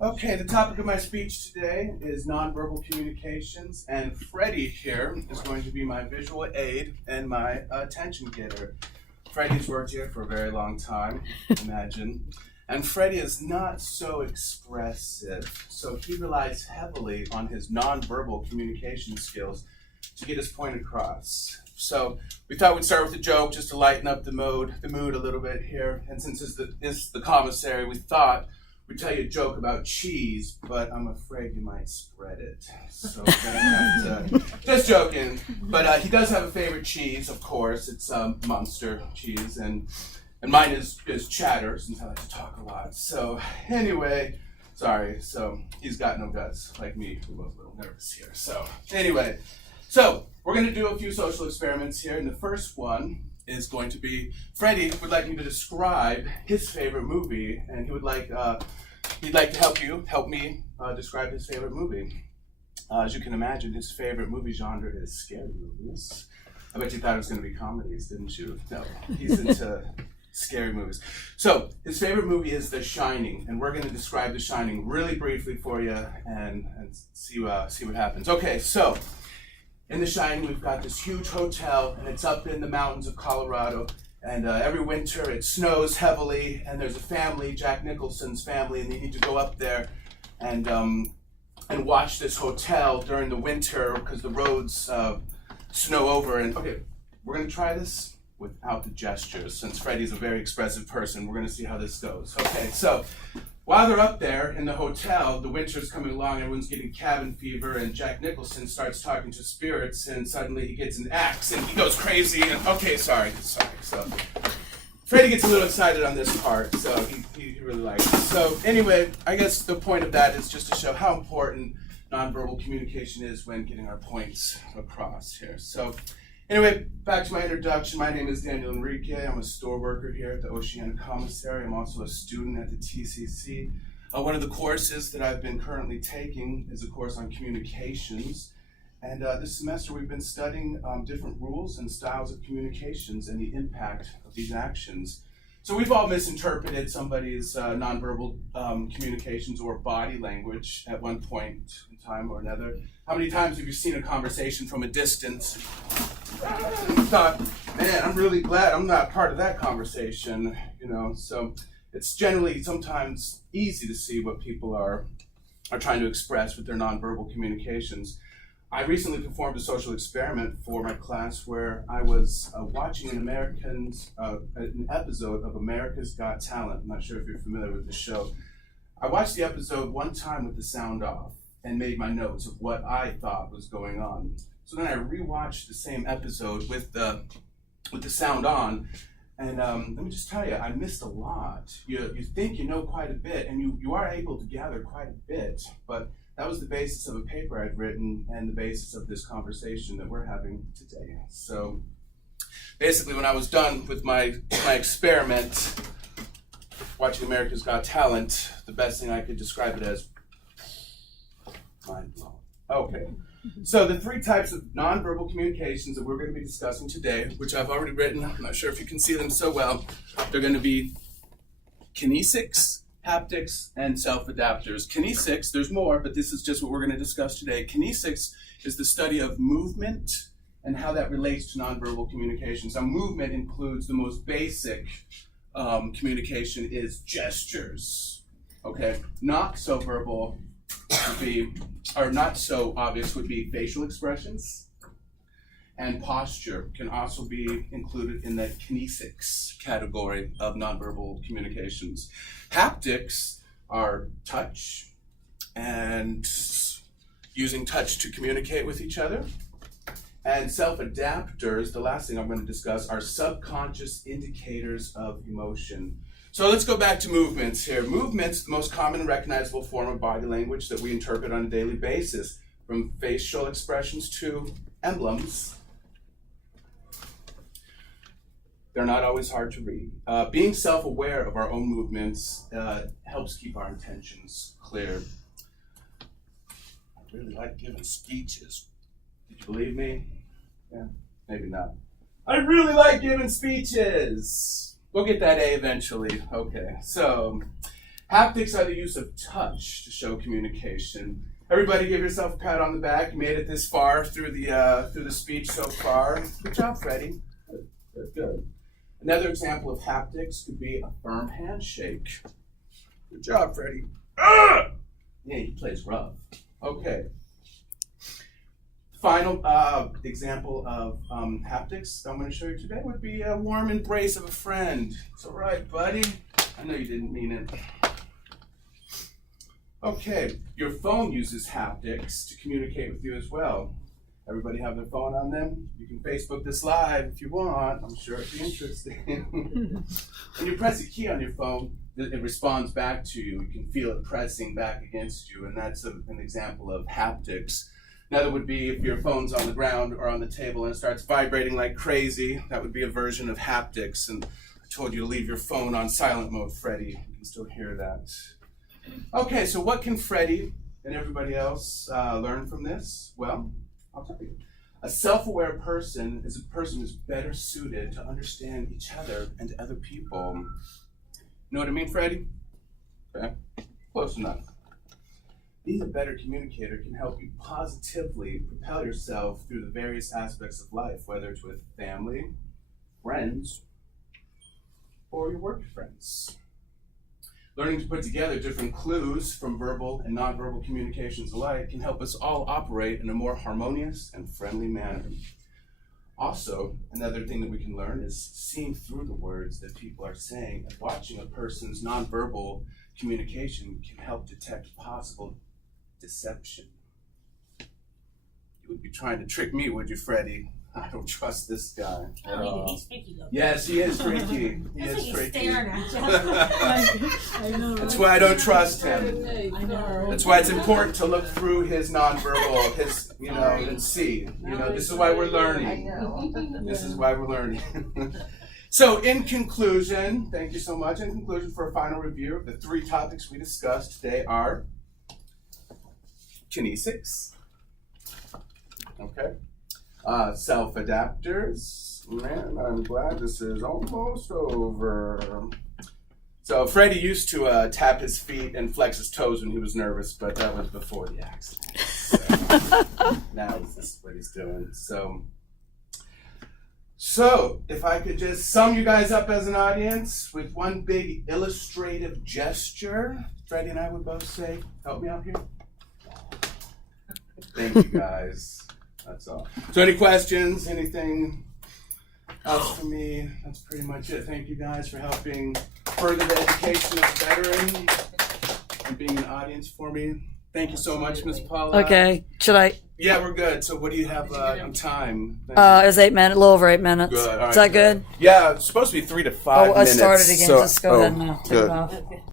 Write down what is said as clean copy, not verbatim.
Okay, the topic of my speech today is nonverbal communications, and Freddie here is going to be my visual aid and my attention getter. Freddie's worked here for a very long time, imagine, and Freddie is not so expressive, so he relies heavily on his nonverbal communication skills to get his point across. So we thought we'd start with a joke just to lighten up the mood a little bit here, and since this is the commissary, we thought we'd tell you a joke about cheese, but I'm afraid you might spread it. So we're gonna have to, just joking. But he does have a favorite cheese, of course. It's Munster cheese, and mine is cheddar, since I like to talk a lot. So anyway, sorry. So he's got no guts like me. We're both a little nervous here. So anyway, so we're gonna do a few social experiments here, and the first one is going to be, Freddie would like me to describe his favorite movie, and he'd like to help me describe his favorite movie. As you can imagine, his favorite movie genre is scary movies. I bet you thought it was going to be comedies, didn't you? No, he's into scary movies. So his favorite movie is The Shining, and we're going to describe The Shining really briefly for you and see what happens. Okay, so in The Shining, we've got this huge hotel, and it's up in the mountains of Colorado, and every winter it snows heavily, and there's a family, Jack Nicholson's family, and they need to go up there and watch this hotel during the winter because the roads snow over. And okay, we're going to try this without the gestures. Since Freddie's a very expressive person, we're going to see how this goes. Okay, so while they're up there in the hotel, the winter's coming along, everyone's getting cabin fever, and Jack Nicholson starts talking to spirits, and suddenly he gets an axe, and he goes crazy, and okay, sorry. So Freddie gets a little excited on this part, so he really likes it. So anyway, I guess the point of that is just to show how important nonverbal communication is when getting our points across here. So anyway, back to my introduction. My name is Enrique. I'm a store worker here at the Oceana Commissary. I'm also a student at the TCC. One of the courses that I've been currently taking is a course on communications. And this semester we've been studying different rules and styles of communications and the impact of these actions. So we've all misinterpreted somebody's nonverbal communications or body language at one point in time or another. How many times have you seen a conversation from a distance and thought, man, I'm really glad I'm not part of that conversation, So it's generally sometimes easy to see what people are trying to express with their nonverbal communications. I recently performed a social experiment for my class where I was watching an episode of America's Got Talent. I'm not sure if you're familiar with the show. I watched the episode one time with the sound off and made my notes of what I thought was going on. So then I rewatched the same episode with the sound on, and let me just tell you, I missed a lot. You think you know quite a bit, and you are able to gather quite a bit, but that was the basis of a paper I'd written and the basis of this conversation that we're having today. So basically, when I was done with my experiment, watching America's Got Talent, the best thing I could describe it as mind blown. Okay, so the three types of nonverbal communications that we're going to be discussing today, which I've already written, I'm not sure if you can see them so well, they're going to be kinesics, haptics, and self-adapters. Kinesics, there's more, but this is just what we're going to discuss today. Kinesics is the study of movement and how that relates to nonverbal communications. Now, movement includes the most basic communication is gestures. Okay, not so verbal would be, or not so obvious would be facial expressions, and posture can also be included in the kinesics category of nonverbal communications. Haptics are touch and using touch to communicate with each other. And self-adapters, the last thing I'm going to discuss, are subconscious indicators of emotion. So let's go back to movements here. Movements, the most common and recognizable form of body language that we interpret on a daily basis, from facial expressions to emblems. They're not always hard to read. Being self-aware of our own movements helps keep our intentions clear. I really like giving speeches. Did you believe me? Yeah, maybe not. I really like giving speeches. We'll get that A eventually. Okay, so Haptics are the use of touch to show communication. Everybody give yourself a pat on the back. You made it this far through the speech so far. Good job, Freddie. Good. Another example of haptics could be a firm handshake. Good job, Freddie. Yeah, he plays rough. Okay. Final example of haptics I'm going to show you today would be a warm embrace of a friend. It's all right, buddy. I know you didn't mean it. Okay, your phone uses haptics to communicate with you as well. Everybody have their phone on them? You can Facebook this live if you want. I'm sure it'd be interesting. When you press a key on your phone, it responds back to you. You can feel it pressing back against you, and that's an example of haptics. Another would be if your phone's on the ground or on the table and it starts vibrating like crazy. That would be a version of haptics. And I told you to leave your phone on silent mode, Freddie. You can still hear that. Okay, so what can Freddie and everybody else learn from this? Well, I'll tell you. A self-aware person is a person who's better suited to understand each other and other people. You know what I mean, Freddie? Okay, close enough. Being a better communicator can help you positively propel yourself through the various aspects of life, whether it's with family, friends, or your work friends. Learning to put together different clues from verbal and nonverbal communications alike can help us all operate in a more harmonious and friendly manner. Also, another thing that we can learn is seeing through the words that people are saying, and watching a person's nonverbal communication can help detect possible deception. You would be trying to trick me, would you, Freddie? I don't trust this guy at all. He's freaky though. Yes, he is freaky. He is freaky. Staring at you. I know, That's right? why I don't trust him. I know. That's why it's important to look through his nonverbal, and see. This is why we're learning. This is why we're learning. So, in conclusion, thank you so much. In conclusion, for a final review, the 3 topics we discussed today are kinesics. Okay. Self-adapters. Man, I'm glad this is almost over. So Freddie used to tap his feet and flex his toes when he was nervous, but that was before the accident. So now this is what he's doing. So if I could just sum you guys up as an audience with one big illustrative gesture, Freddie and I would both say, help me out here. Thank you guys. That's all. So any questions, anything else for me? That's pretty much it. Thank you guys for helping further the education of the veteran and being an audience for me. Thank you so much, Ms. Paula. Okay, should I? Yeah, we're good. So what do you have on time? It's 8 minutes, a little over 8 minutes. Good. All right, Is that good? Yeah, it's supposed to be 3 to 5 minutes. I started again. So, Just go ahead and take good. it off.